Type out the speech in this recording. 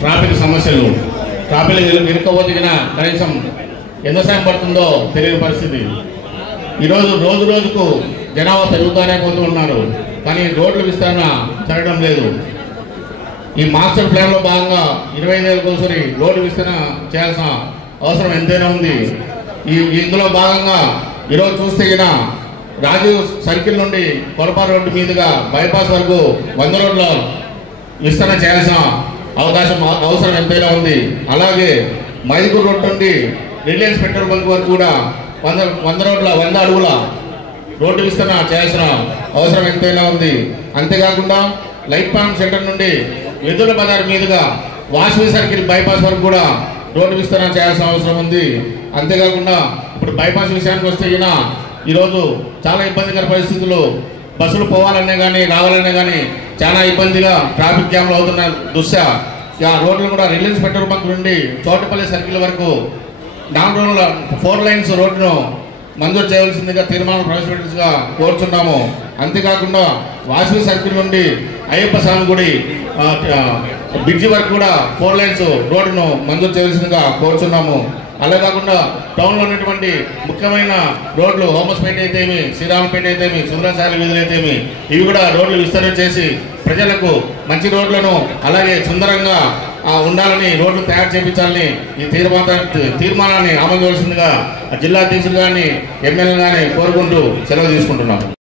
Traffic సమస్యలు, traffic ఇరుక్కపోతికిన కనీసం ఎంత సమయం పడుతుందో తెలియని పరిస్థితి. ఈరోజు రోజు రోజుకు జనాభా పెరుగుతూనే పోతూ ఉన్నారు, కానీ రోడ్ల విస్తరణ జరగడం లేదు. ఈ మాస్టర్ ప్లాన్లో భాగంగా 25 ఏళ్ళ కోసరి రోడ్డు విస్తరణ చేయాల్సిన అవసరం ఎంతైనా ఉంది. ఇందులో భాగంగా ఈరోజు చూస్తే రాజీవ్ సర్కిల్ నుండి కొలపా రోడ్డు మీదుగా బైపాస్ వరకు 100 రోడ్ల విస్తరణ చేయాల్సిన అవసరం ఎంతైనా ఉంది. అలాగే మైదుకూరు రోడ్డు నుండి రిలయన్స్ పెట్రోల్ బంక్ వరకు కూడా 100 అడుగుల రోడ్డు విస్తరణ చేయాల్సిన అవసరం ఎంతైనా ఉంది. అంతేకాకుండా లైట్ పాయింట్ సెంటర్ నుండి వెదుల బజార్ మీదుగా వాసవి సర్కిల్ బైపాస్ వరకు కూడా రోడ్డు విస్తరణ చేయాల్సిన అవసరం ఉంది. అంతేకాకుండా ఇప్పుడు బైపాస్ విషయానికి వస్తే ఈరోజు చాలా ఇబ్బందికర పరిస్థితులు, బస్సులు పోవాలనే కానీ రావాలనే కానీ చాలా ఇబ్బందిగా ట్రాఫిక్ జామ్లు అవుతున్న దృష్ట్యా రోడ్లు కూడా రిలయన్స్ పెట్రోల్ బంక్ నుండి చోటుపల్లి సర్కిల్ వరకు 4 లైన్స్ రోడ్డును మంజూరు చేయవలసిందిగా తీర్మానం ప్రవేశపెట్టిగా కోరుచున్నాము. అంతేకాకుండా వాసవి సర్కిల్ నుండి అయ్యప్ప స్వామి గుడి బ్రిడ్జి వరకు కూడా 4 లైన్స్ రోడ్డును మంజూరు చేయవలసిందిగా కోరుచున్నాము. అలా కాకుండా టౌన్లో ఉన్నటువంటి ముఖ్యమైన రోడ్లు హోమస్పేట అయితేమి, శ్రీరామపేట అయితేమి, సుందరశాల వీధులు అయితేమి ఇవి కూడా రోడ్లు విస్తరణ చేసి ప్రజలకు మంచి రోడ్లను అలాగే సుందరంగా ఉండాలని రోడ్లు తయారు చేయించాలని ఈ తీర్మానాన్ని అమలు చేయవలసిందిగా జిల్లా అధ్యక్షులు కానీ ఎమ్మెల్యే కానీ కోరుకుంటూ సెలవు తీసుకుంటున్నాం.